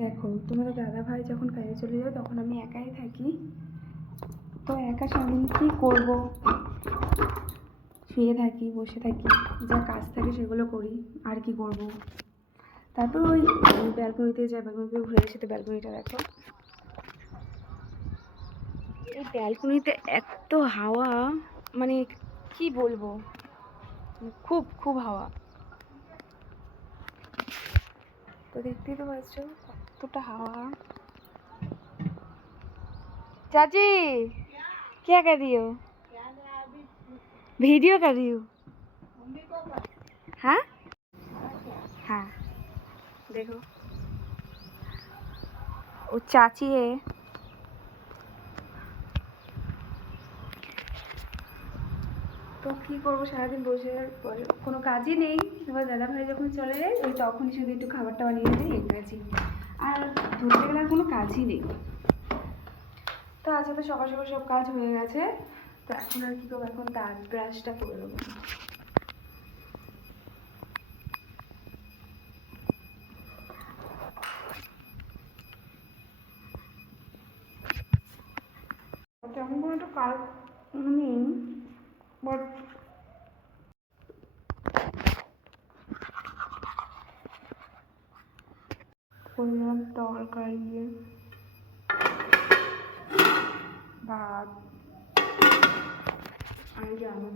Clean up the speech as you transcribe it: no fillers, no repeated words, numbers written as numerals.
দেখো তোমাদের দাদা ভাই যখন কাজে চলে যায় তখন আমি একাই থাকি, তো একা সারাদিন কী করবো, শুয়ে থাকি, বসে থাকি, যা কাজ থাকে সেগুলো করি, আর কি করব। তারপর ওই ব্যালকনিতে যাই, ব্যালকনিতে ঘুরে এসে, তো ব্যালকনিটা দেখো, এই ব্যালকনিতে এত হাওয়া, মানে কি বলবো, খুব খুব হাওয়া। তো দেখতেই তো পাচ্ছ কতটা হাওয়া। चाची क्या कर रही हो? वीडियो कर रही हूँ। हाँ हाँ, देखो वो चाची है, তো কী করবো, সারাদিন বসে কোনো কাজই নেই। এবার দাদা ভাই যখন চলে যায় ওই তখনই শুধু একটু খাবারটা বানিয়ে দিই, এই কাজই। আর ধরতে গেলে আর কোনো কাজই নেই। তো আজকে তো সকাল সকাল সব কাজ হয়ে গেছে, তো এখন আর কী করবো, এখন দাঁত ব্রাশটা করে দেবো। তেমন কোনো একটা কাজ নেই, বাট করলাম তরকারি, ভাত আর জানো